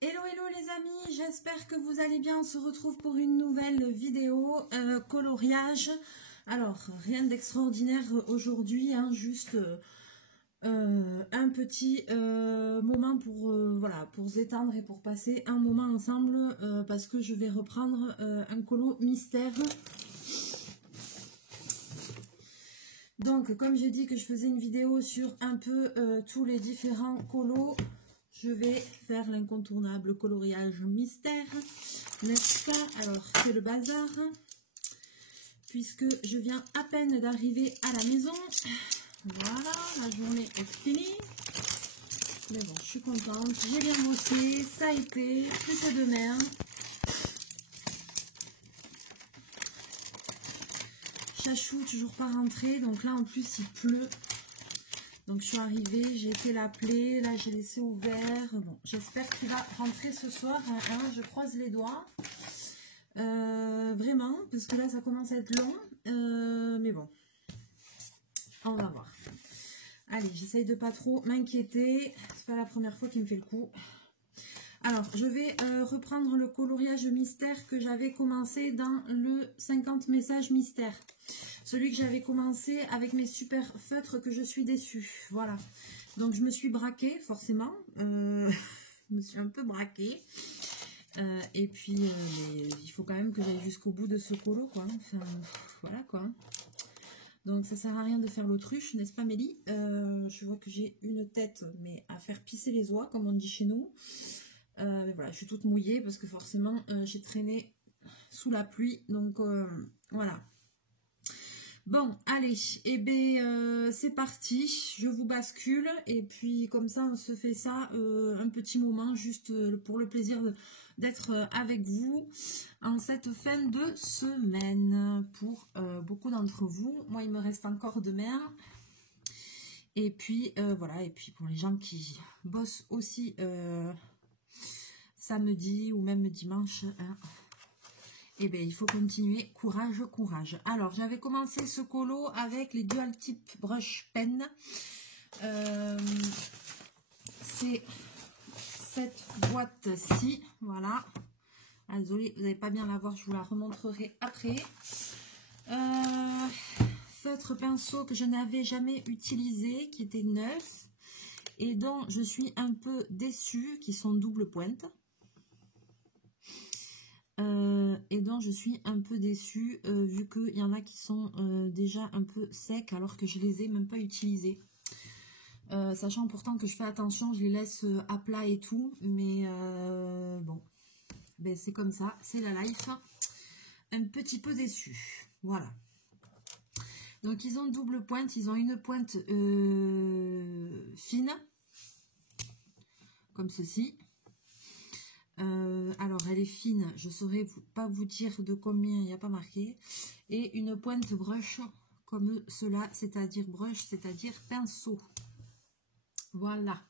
Hello hello les amis, j'espère que vous allez bien. On se retrouve pour une nouvelle vidéo coloriage. Alors rien d'extraordinaire aujourd'hui, hein, juste un petit moment pour voilà, pour s'étendre et pour passer un moment ensemble parce que je vais reprendre un colo mystère. Donc comme j'ai dit que je faisais une vidéo sur un peu tous les différents colos, je vais faire l'incontournable coloriage mystère, n'est-ce pas? Alors, c'est le bazar, puisque je viens à peine d'arriver à la maison. Voilà, la journée est finie. Mais bon, je suis contente. J'ai bien bossé, ça a été, c'était de merde. Chachou, toujours pas rentré, donc là en plus il pleut. Donc je suis arrivée, j'ai été l'appeler, là j'ai laissé ouvert. Bon, j'espère qu'il va rentrer ce soir, hein, je croise les doigts. Vraiment, parce que là ça commence à être long. Mais bon, on va voir. Allez, j'essaye de pas trop m'inquiéter. C'est pas la première fois qu'il me fait le coup. Alors, je vais reprendre le coloriage mystère que j'avais commencé dans le 50 messages mystères. Celui que j'avais commencé avec mes super feutres que je suis déçue. Voilà. Donc, je me suis braquée, forcément. Je me suis un peu braquée. Et puis, mais il faut quand même que j'aille jusqu'au bout de ce colo, quoi. Enfin, voilà, quoi. Donc, ça sert à rien de faire l'autruche, n'est-ce pas, Mélie? Je vois que j'ai une tête, mais à faire pisser les oies, comme on dit chez nous. Mais voilà, je suis toute mouillée parce que forcément j'ai traîné sous la pluie, donc voilà. Bon, allez, et bien c'est parti, je vous bascule et puis comme ça on se fait ça un petit moment juste pour le plaisir d'être avec vous en cette fin de semaine pour beaucoup d'entre vous. Moi il me reste encore demain. Et puis voilà, et puis pour les gens qui bossent aussi samedi ou même dimanche, hein, et bien il faut continuer, courage, courage. Alors j'avais commencé ce colo avec les Dual Tip Brush Pen. C'est cette boîte-ci, voilà. Ah, désolée, vous n'allez pas bien la voir, je vous la remontrerai après. Feutre pinceau que je n'avais jamais utilisé, qui était neuf et dont je suis un peu déçue, qui sont double pointe. Et dont je suis un peu déçue vu qu'il y en a qui sont déjà un peu secs alors que je les ai même pas utilisés. Sachant pourtant que je fais attention, je les laisse à plat et tout, mais bon, ben c'est comme ça, c'est la life. Un petit peu déçue, voilà. Donc ils ont double pointe, ils ont une pointe fine, comme ceci. Alors elle est fine, je ne saurais pas vous dire de combien, il n'y a pas marqué, et une pointe brush comme cela, c'est-à-dire brush, c'est-à-dire pinceau. Voilà.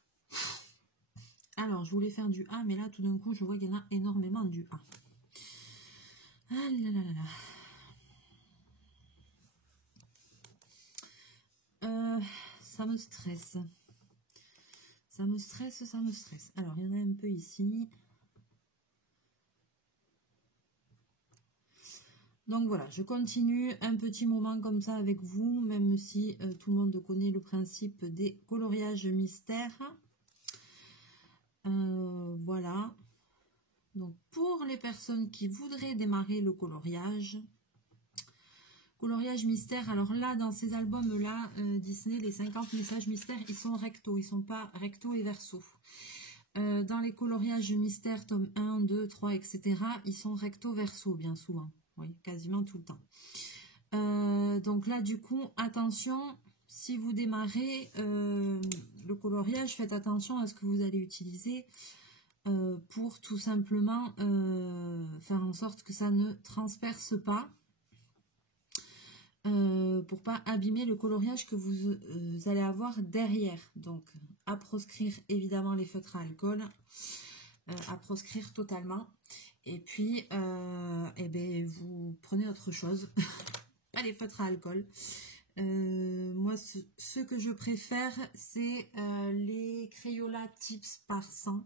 Alors je voulais faire du A, mais là tout d'un coup je vois qu'il y en a énormément du A. Ah là là là là. Ça me stresse. Ça me stresse, ça me stresse. Alors il y en a un peu ici. Donc voilà, je continue un petit moment comme ça avec vous, même si tout le monde connaît le principe des coloriages mystères. Voilà. Donc pour les personnes qui voudraient démarrer le coloriage mystère, alors là dans ces albums là, Disney, les 50 messages mystères, ils sont recto, ils sont pas recto et verso. Dans les coloriages mystères, tome 1, 2, 3, etc., ils sont recto verso bien souvent. Oui, quasiment tout le temps. Donc là, du coup, attention, si vous démarrez le coloriage, faites attention à ce que vous allez utiliser pour tout simplement faire en sorte que ça ne transperce pas, pour pas abîmer le coloriage que vous allez avoir derrière. Donc, à proscrire évidemment les feutres à alcool, à proscrire totalement. Et puis, eh ben, vous prenez autre chose, pas les feutres à alcool. Moi, ce que je préfère, c'est les Crayola Tips par 100.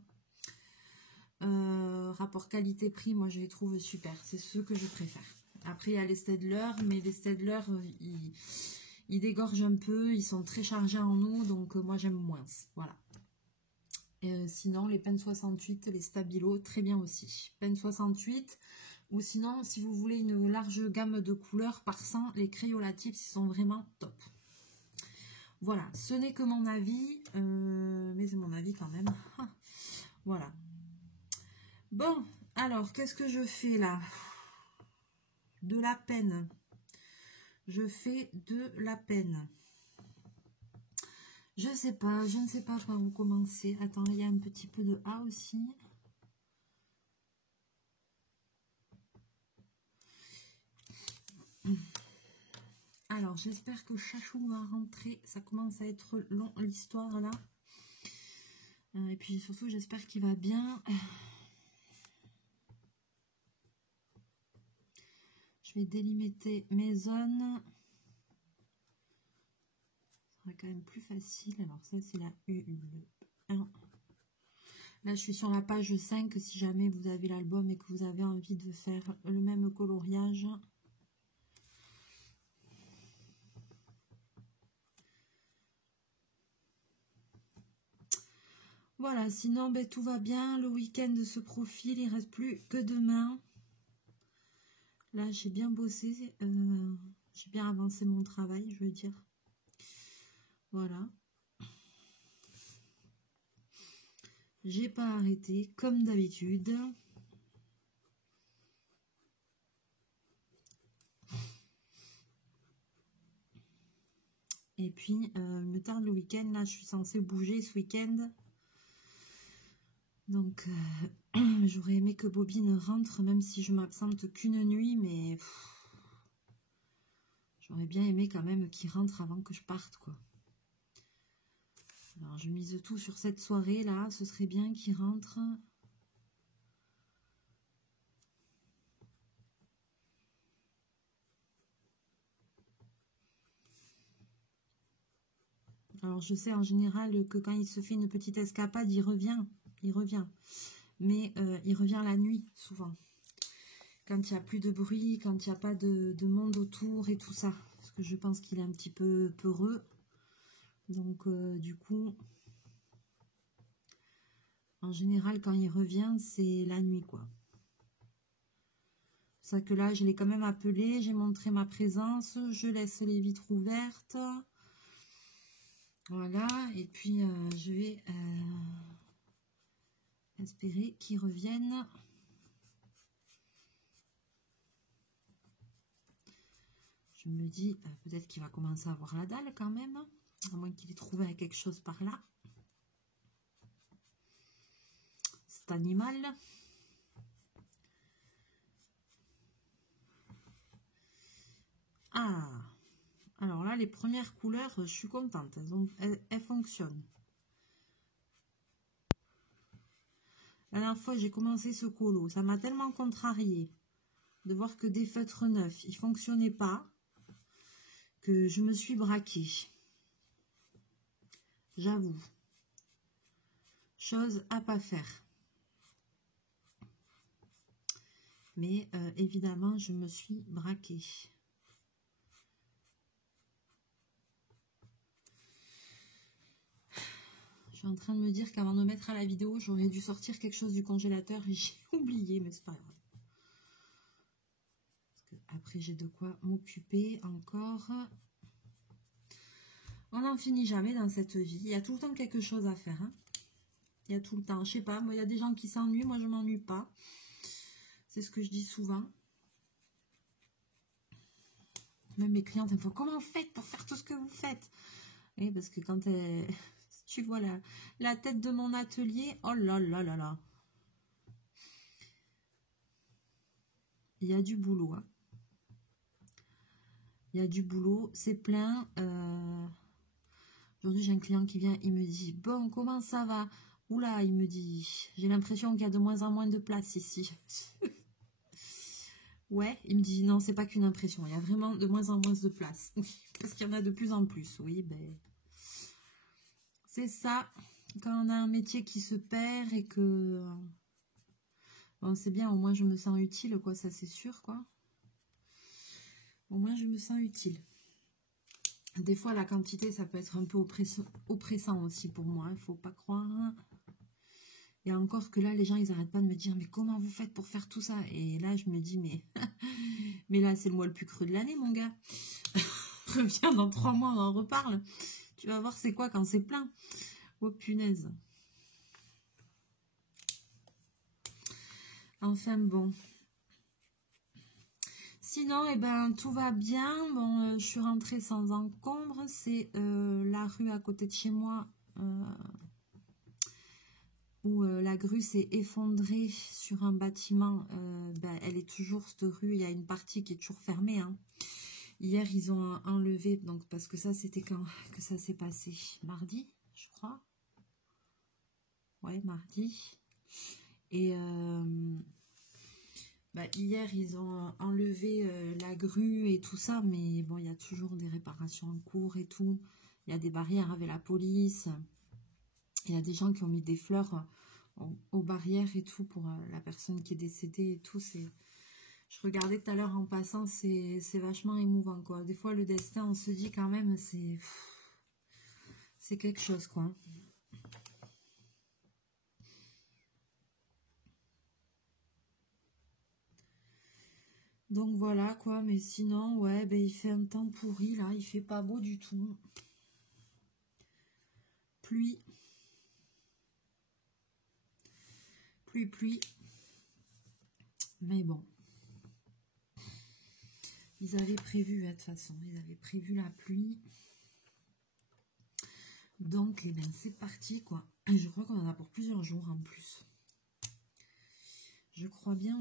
rapport qualité-prix, moi je les trouve super. C'est ceux que je préfère. Après, il y a les Staedtler, mais les Staedtler, ils dégorgent un peu, ils sont très chargés en eau, donc moi j'aime moins. Voilà. Sinon, les Pen 68, les Stabilo, très bien aussi. Pen 68, ou sinon, si vous voulez une large gamme de couleurs par 100, les Crayola Tips, ils sont vraiment top. Voilà, ce n'est que mon avis, mais c'est mon avis quand même. Voilà. Bon, alors, qu'est-ce que je fais là? De la peine. Je fais de la peine. Je sais pas, je ne sais pas par où commencer. Attends, il y a un petit peu de A aussi. Alors, j'espère que Chachou va rentrer. Ça commence à être long, l'histoire, là. Et puis, surtout, j'espère qu'il va bien. Je vais délimiter mes zones. Ce sera quand même plus facile. Alors, ça, c'est la U, le 1. Là, je suis sur la page 5. Si jamais vous avez l'album et que vous avez envie de faire le même coloriage... Voilà, sinon ben, tout va bien, le week-end se profile, il ne reste plus que demain. Là, j'ai bien bossé, j'ai bien avancé mon travail, je veux dire. Voilà. J'ai pas arrêté, comme d'habitude. Et puis, me tarde le week-end, là, je suis censée bouger ce week-end. Donc, j'aurais aimé que Bobine rentre, même si je m'absente qu'une nuit, mais j'aurais bien aimé quand même qu'il rentre avant que je parte, quoi. Alors, je mise tout sur cette soirée-là, ce serait bien qu'il rentre. Alors, je sais en général que quand il se fait une petite escapade, il revient. Mais il revient la nuit, souvent. Quand il n'y a plus de bruit, quand il n'y a pas de monde autour et tout ça. Parce que je pense qu'il est un petit peu peureux. Donc, du coup, en général, quand il revient, c'est la nuit, quoi. C'est ça que là, je l'ai quand même appelé, j'ai montré ma présence, je laisse les vitres ouvertes. Voilà, et puis je vais espérer qu'il revienne. Je me dis, peut-être qu'il va commencer à avoir la dalle quand même, à moins qu'il ait trouvé quelque chose par là. Cet animal. Ah, alors là, les premières couleurs, je suis contente, elles fonctionnent. La dernière fois, j'ai commencé ce colo, ça m'a tellement contrarié de voir que des feutres neufs, ils ne fonctionnaient pas, que je me suis braquée. J'avoue. Chose à pas faire. Mais évidemment, je me suis braquée. Je suis en train de me dire qu'avant de mettre à la vidéo, j'aurais dû sortir quelque chose du congélateur et j'ai oublié, mais c'est pas grave. Parce que après, j'ai de quoi m'occuper encore. On n'en finit jamais dans cette vie. Il y a tout le temps quelque chose à faire. Hein. Il y a tout le temps. Je sais pas, moi, il y a des gens qui s'ennuient. Moi, je m'ennuie pas. C'est ce que je dis souvent. Même mes clientes, elles me font, comment vous faites pour faire tout ce que vous faites? Et parce que quand tu vois la tête de mon atelier, oh là là là là. Il y a du boulot. Hein. Il y a du boulot, c'est plein. Aujourd'hui, j'ai un client qui vient, il me dit, bon, comment ça va? Oula, il me dit, j'ai l'impression qu'il y a de moins en moins de place ici. Ouais, il me dit, non, c'est pas qu'une impression, il y a vraiment de moins en moins de place. Parce qu'il y en a de plus en plus, oui, ben... C'est ça, quand on a un métier qui se perd et que Bon, c'est bien, au moins je me sens utile, quoi, ça c'est sûr, quoi. Au moins je me sens utile. Des fois, la quantité, ça peut être un peu oppressant aussi pour moi, il ne faut pas croire. Et encore que là, les gens, ils n'arrêtent pas de me dire, mais comment vous faites pour faire tout ça? Et là, je me dis, mais là, c'est le mois le plus creux de l'année, mon gars. Reviens dans 3 mois, on en reparle. Tu vas voir c'est quoi quand c'est plein. Oh, punaise. Enfin, bon. Sinon, eh ben, tout va bien. Bon, je suis rentrée sans encombre. C'est la rue à côté de chez moi où la grue s'est effondrée sur un bâtiment. Ben, elle est toujours, cette rue, il y a une partie qui est toujours fermée. Hein. Hier, ils ont enlevé, donc parce que ça, c'était quand que ça s'est passé? Mardi, je crois. Ouais, mardi. Et bah, hier, ils ont enlevé la grue et tout ça, mais bon, il y a toujours des réparations en cours et tout. Il y a des barrières avec la police. Il y a des gens qui ont mis des fleurs aux barrières et tout pour la personne qui est décédée et tout. Je regardais tout à l'heure en passant, c'est vachement émouvant, quoi. Des fois, le destin, on se dit quand même, c'est quelque chose, quoi. Donc voilà, quoi. Mais sinon, ouais, ben, il fait un temps pourri, là. Il fait pas beau du tout. Pluie. Pluie. Mais bon. Ils avaient prévu, de toute façon. Ils avaient prévu la pluie. Donc, eh ben, c'est parti, quoi. Je crois qu'on en a pour plusieurs jours, en plus. Je crois bien.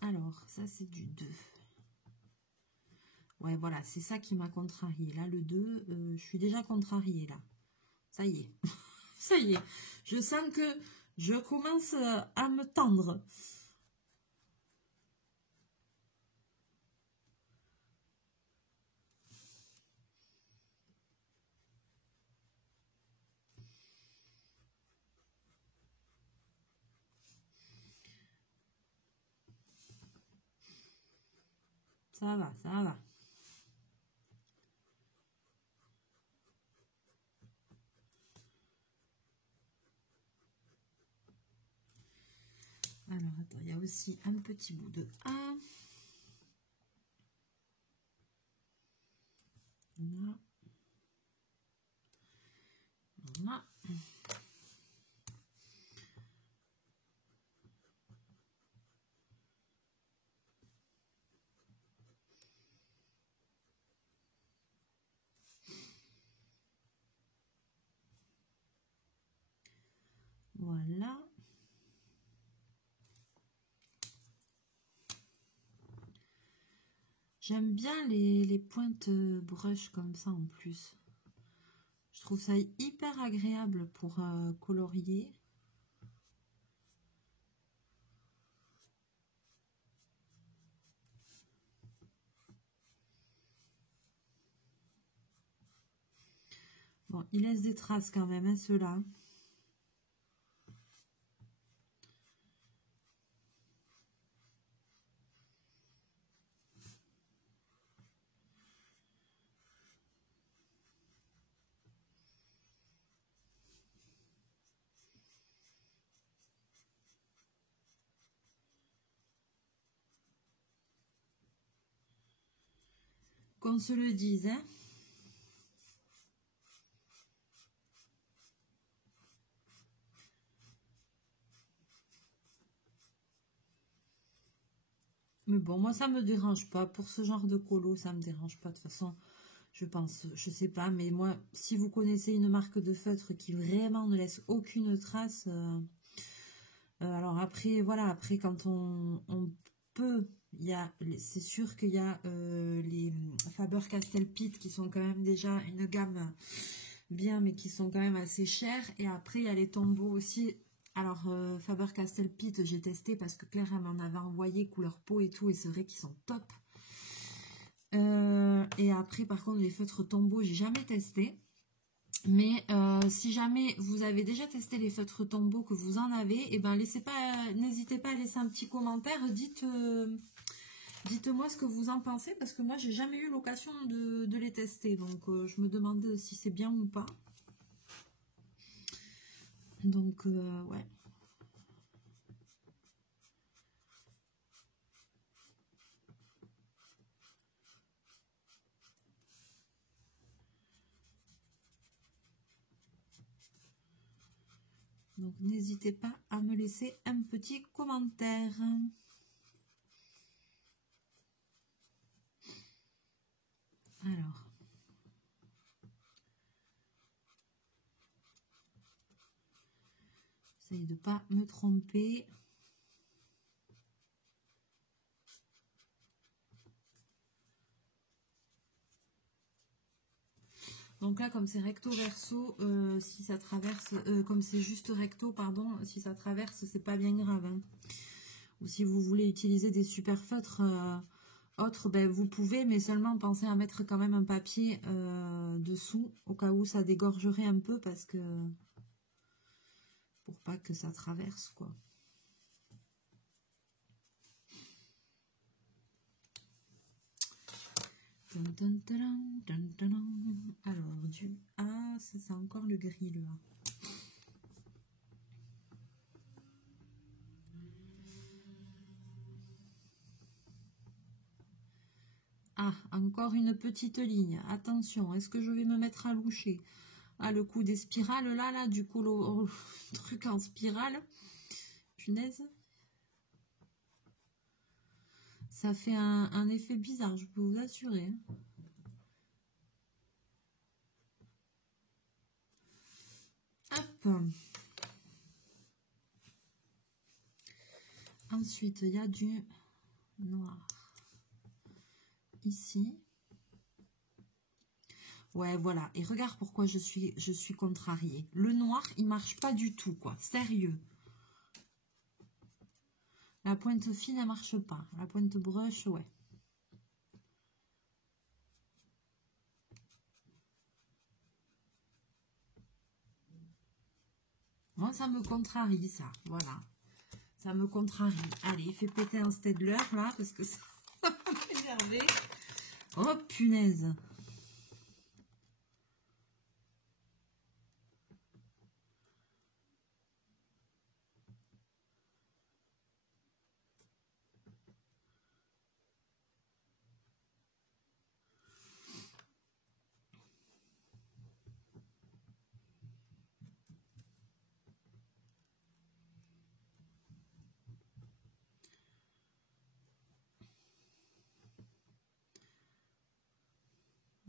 Alors, ça, c'est du 2. Ouais, voilà, c'est ça qui m'a contrariée. Là, le 2, je suis déjà contrariée, là. Ça y est. Ça y est. Je sens que je commence à me tendre. Ça va, ça va. Alors, attends, il y a aussi un petit bout de A. Voilà. Voilà. Voilà. J'aime bien les pointes brush comme ça en plus. Je trouve ça hyper agréable pour colorier. Bon, il laisse des traces quand même, hein, ceux-là. Qu'on se le dise, hein. Mais bon, moi, ça me dérange pas. Pour ce genre de colo, ça me dérange pas. De toute façon, je pense, je sais pas. Mais moi, si vous connaissez une marque de feutre qui vraiment ne laisse aucune trace... alors après, voilà, après, quand on peut... C'est sûr qu'il y a les Faber-Castell Pitt qui sont quand même déjà une gamme bien, mais qui sont quand même assez chers. Et après, il y a les tombeaux aussi. Alors, Faber-Castell Pitt, j'ai testé parce que Claire, elle m'en avait envoyé couleur peau et tout. Et c'est vrai qu'ils sont top. Et après, par contre, les feutres tombeaux, j'ai jamais testé. Mais si jamais vous avez déjà testé les feutres tombeaux, que vous en avez, et ben n'hésitez pas à laisser un petit commentaire. Dites-moi ce que vous en pensez, parce que moi j'ai jamais eu l'occasion de les tester, donc je me demandais si c'est bien ou pas. Donc ouais. Donc n'hésitez pas à me laisser un petit commentaire. Alors. J'essaye de ne pas me tromper. Donc là, comme c'est recto verso, si ça traverse, comme c'est juste recto, pardon, si ça traverse, c'est pas bien grave. Hein. Ou si vous voulez utiliser des super feutres autres, ben, vous pouvez, mais seulement pensez à mettre quand même un papier dessous, au cas où ça dégorgerait un peu, parce que pour pas que ça traverse, quoi. Alors, ah, ça c'est encore le gris, là. Ah, encore une petite ligne. Attention, est-ce que je vais me mettre à loucher? Ah, le coup des spirales, là, du coup, le truc en spirale. Punaise. Ça fait un effet bizarre, je peux vous assurer. Hop. Ensuite, il y a du noir. Ici. Ouais, voilà. Et regarde pourquoi je suis contrariée. Le noir, il marche pas du tout, quoi. Sérieux. La pointe fine, elle marche pas. La pointe brush, ouais. Moi, ça me contrarie, ça. Voilà. Ça me contrarie. Allez, fais péter un Staedtler, là, parce que ça va m'énerver. Oh, punaise.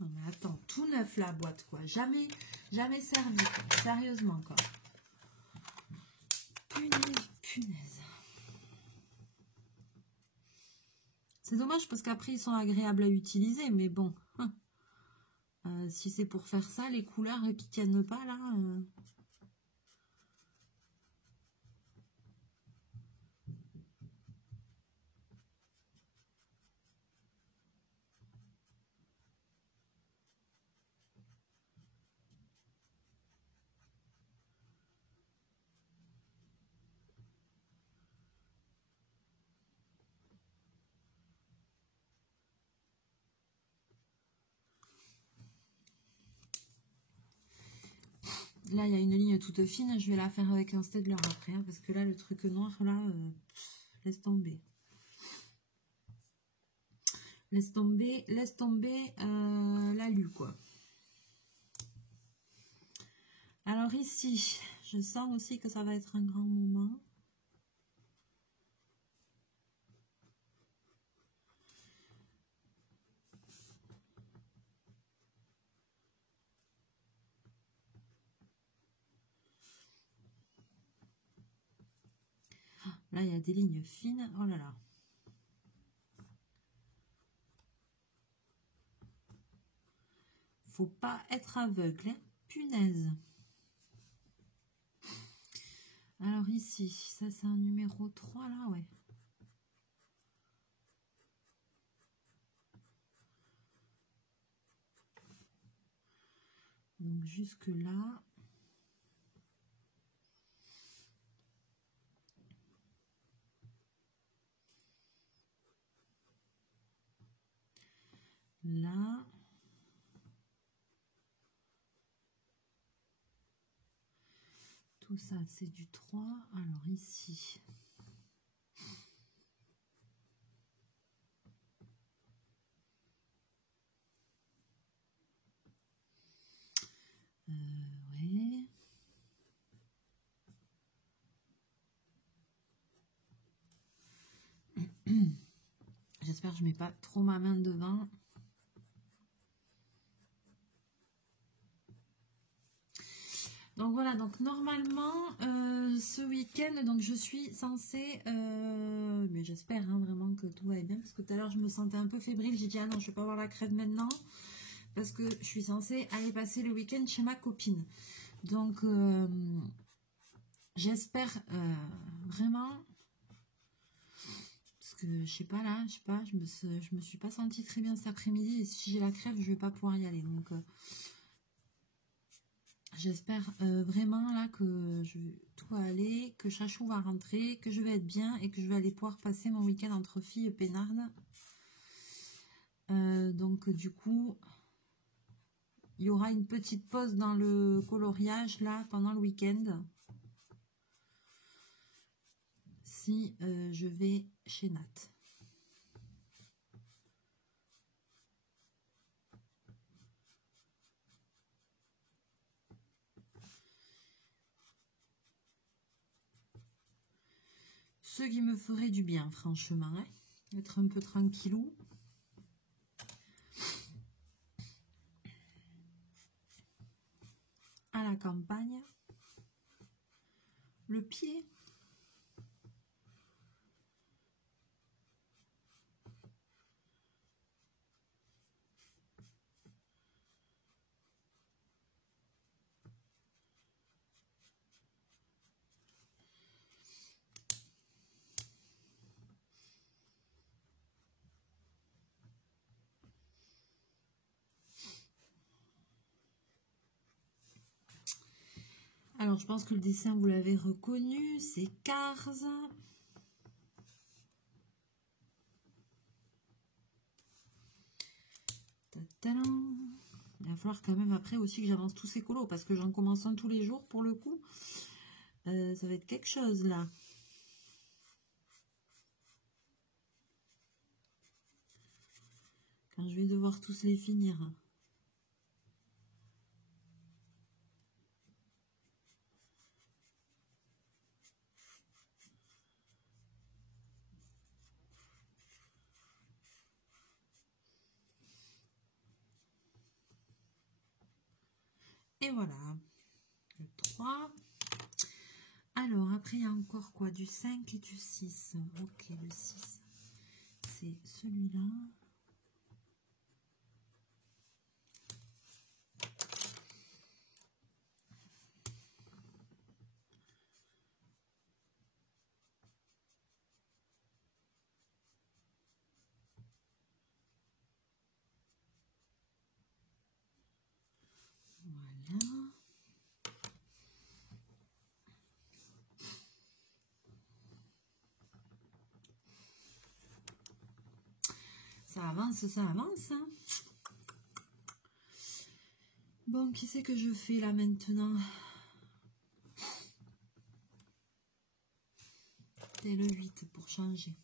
Non, mais attends, tout neuf, la boîte, quoi. Jamais servi, quoi. Sérieusement, quoi. Punaise, punaise. C'est dommage parce qu'après, ils sont agréables à utiliser, mais bon. Si c'est pour faire ça, les couleurs qui tiennent pas, là... Là, il y a une ligne toute fine. Je vais la faire avec un Staedtler après. Hein, parce que là, le truc noir, là, laisse tomber. Laisse tomber l'alu, quoi. Alors ici, je sens aussi que ça va être un grand moment. Là, il y a des lignes fines. Oh là là. Faut pas être aveugle, hein. Punaise. Alors ici, ça c'est un numéro 3 là, ouais. Donc Donc jusque là. Là. Tout ça, c'est du 3. Alors ici. Ouais. J'espère que je mets pas trop ma main devant. Donc voilà, donc normalement ce week-end, donc je suis censée, mais j'espère hein, vraiment que tout va bien, parce que tout à l'heure je me sentais un peu fébrile, j'ai dit ah non je vais pas avoir la crève maintenant, parce que je suis censée aller passer le week-end chez ma copine. Donc j'espère vraiment, parce que je sais pas là, je sais pas, je me suis pas sentie très bien cet après-midi, et si j'ai la crève je vais pas pouvoir y aller, donc j'espère vraiment là que je vais tout aller, que Chachou va rentrer, que je vais être bien et que je vais aller pouvoir passer mon week-end entre filles peinardes. Donc du coup, il y aura une petite pause dans le coloriage là pendant le week-end. Si je vais chez Nat. Ce qui me ferait du bien, franchement, hein, être un peu tranquillou. À la campagne. Le pied. Alors, je pense que le dessin, vous l'avez reconnu, c'est Cars. Il va falloir quand même après aussi que j'avance tous ces colos, parce que j'en commence un tous les jours pour le coup. Ça va être quelque chose là. Quand je vais devoir tous les finir. Et voilà, le 3. Alors, après, il y a encore quoi? Du 5 et du 6. Ok, le 6, c'est celui-là. Voilà. Ça avance, hein. Bon, qui c'est que je fais là maintenant? C'est le 8 pour changer.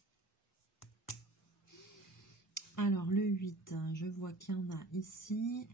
Alors, le 8, je vois qu'il y en a ici.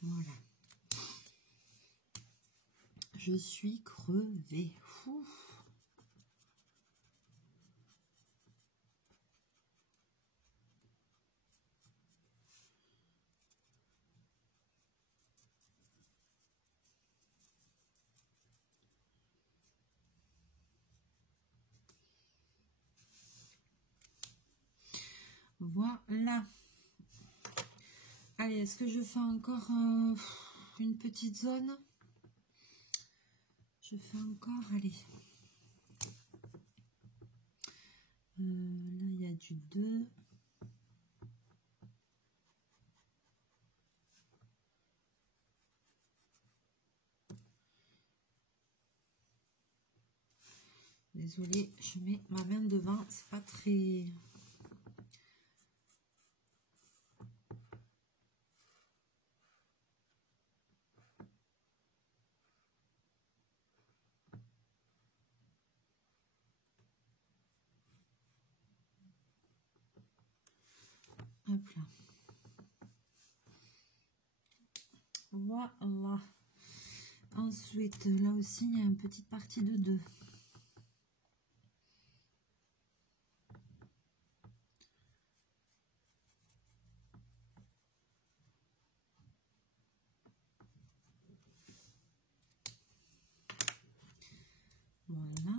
Voilà. Je suis crevée. Ouf. Voilà. Allez, est-ce que je fais encore une petite zone? Je fais encore, allez. Là, il y a du 2. Désolée, je mets ma main devant, c'est pas très... Hop là. Voilà. Ensuite, là aussi, il y a une petite partie de 2. Voilà.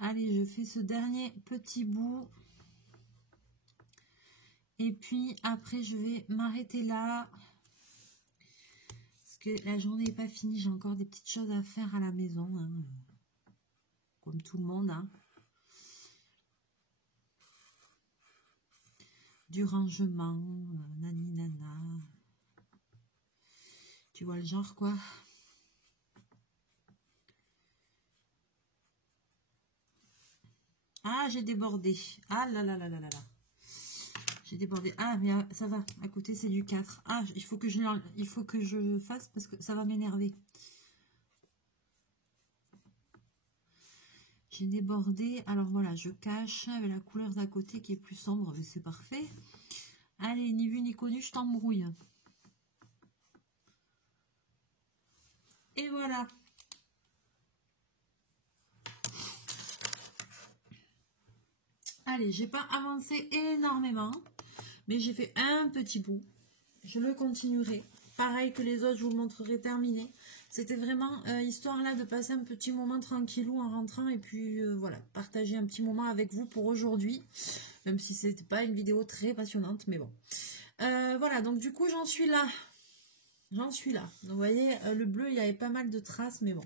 Allez, je fais ce dernier petit bout. Et puis, après, je vais m'arrêter là. Parce que la journée n'est pas finie. J'ai encore des petites choses à faire à la maison. Hein. Comme tout le monde. Hein. Du rangement. Nani nana. Tu vois le genre, quoi. Ah, j'ai débordé. Ah là là là là là là. J'ai débordé. Ah, mais ça va. À côté, c'est du 4. Ah, il faut que je fasse parce que ça va m'énerver. J'ai débordé. Alors voilà, je cache avec la couleur d'à côté qui est plus sombre. Mais c'est parfait. Allez, ni vu ni connu, je t'embrouille. Et voilà. Allez, j'ai pas avancé énormément, mais j'ai fait un petit bout. Je le continuerai. Pareil que les autres, je vous le montrerai terminé. C'était vraiment histoire là de passer un petit moment tranquillou en rentrant et puis voilà, partager un petit moment avec vous pour aujourd'hui. Même si c'était pas une vidéo très passionnante, mais bon. Voilà, donc du coup, j'en suis là. J'en suis là. Donc, vous voyez, le bleu, il y avait pas mal de traces, mais bon.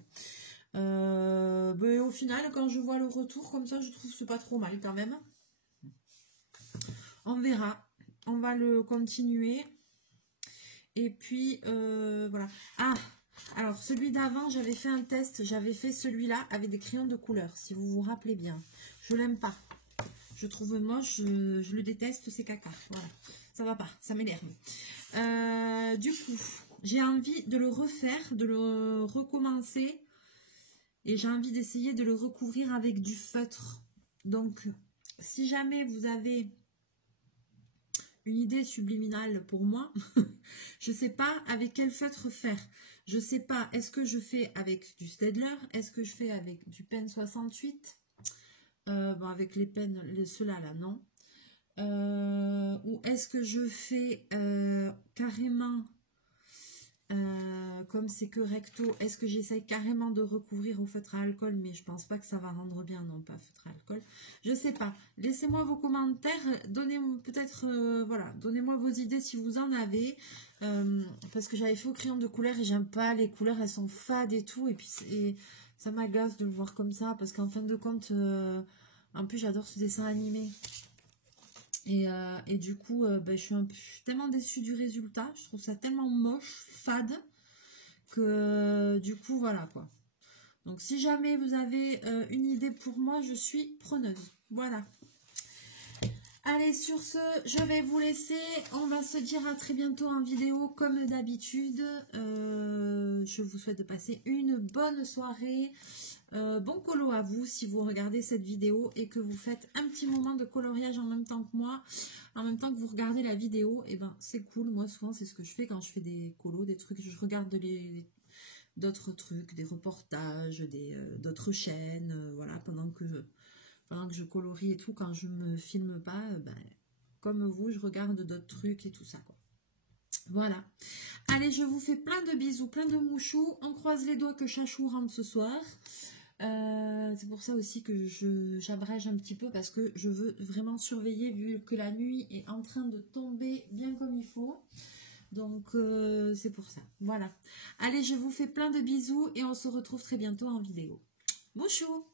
Au final, quand je vois le retour comme ça, je trouve que c'est pas trop mal quand même. On verra. On va le continuer. Et puis, voilà. Ah, alors celui d'avant, j'avais fait un test. J'avais fait celui-là avec des crayons de couleur, si vous vous rappelez bien. Je l'aime pas. Je trouve moche, je le déteste, c'est caca. Voilà. Ça va pas, ça m'énerve. Du coup, j'ai envie de le refaire, de le recommencer. Et j'ai envie d'essayer de le recouvrir avec du feutre. Donc, si jamais vous avez une idée subliminale pour moi, je ne sais pas avec quel feutre faire. Je ne sais pas, est-ce que je fais avec du Staedtler? Est-ce que je fais avec du Pen 68? Bon, avec les pens, ceux-là, là, non. Ou est-ce que je fais carrément... comme c'est que recto, est-ce que j'essaye carrément de recouvrir au feutre à alcool, mais je pense pas que ça va rendre bien, non pas feutre à alcool, je sais pas, laissez-moi vos commentaires, donnez-moi peut-être, voilà, donnez-moi vos idées si vous en avez, parce que j'avais fait au crayon de couleur et j'aime pas les couleurs, elles sont fades et tout, et puis ça m'agace de le voir comme ça, parce qu'en fin de compte, en plus j'adore ce dessin animé. Et du coup, je suis tellement déçue du résultat. Je trouve ça tellement moche, fade, que du coup, voilà quoi. Donc, si jamais vous avez une idée pour moi, je suis preneuse. Voilà. Allez, sur ce, je vais vous laisser. On va se dire à très bientôt en vidéo, comme d'habitude. Je vous souhaite de passer une bonne soirée. Bon colo à vous si vous regardez cette vidéo et que vous faites un petit moment de coloriage en même temps que moi, en même temps que vous regardez la vidéo, et ben c'est cool. Moi souvent c'est ce que je fais quand je fais des colos, des trucs, je regarde d'autres trucs, des reportages, d'autres chaînes, voilà, pendant que je colorie et tout, quand je me filme pas, ben, comme vous, je regarde d'autres trucs et tout ça, quoi. Voilà. Allez, je vous fais plein de bisous, plein de mouchous. On croise les doigts que Chachou rentre ce soir. C'est pour ça aussi que j'abrège un petit peu, parce que je veux vraiment surveiller, vu que la nuit est en train de tomber bien comme il faut. Donc, c'est pour ça. Voilà. Allez, je vous fais plein de bisous et on se retrouve très bientôt en vidéo. Mouchou!